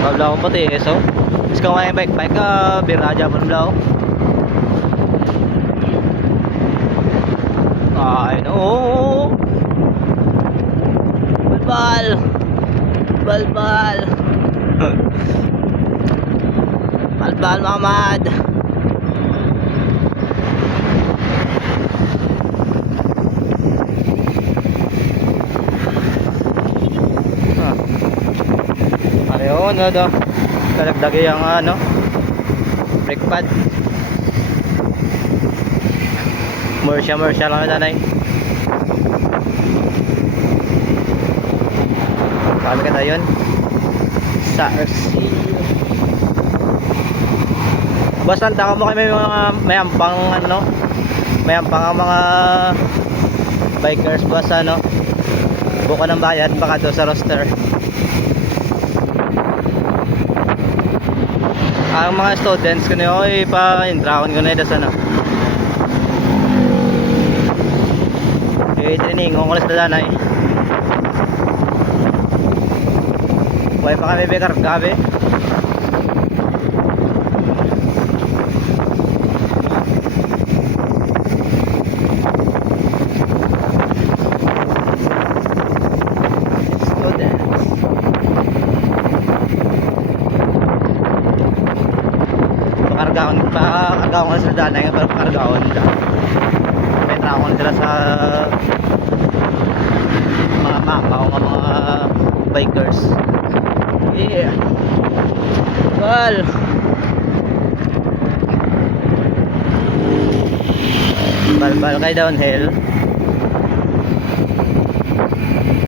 Babla ko pati eh, so. Is kung may bike bike ka, biraja babla ko. Ay, no. Balbal. Balbal. Balbal Muhammad. Pareho na. Kalagdagi ang ano. Brake pad. Mersya, mersya lang na tanay. Kami ka na yun. Sa RC. Basta tama mo kami mga mayampang ano. Mayampang ang mga bikers basta ano. Buka ng bayad baka doon sa roster. Ang mga students ko na oy pa intraon ko na ito sana. Training ko sa danay. Way pa kami bekar gabi. Students. Pakargaon pa kargaon sa danay pero pakargaon da. May traon sila sa mga mama o nga mga bikers. Yeah. Well. Balbal kay downhill.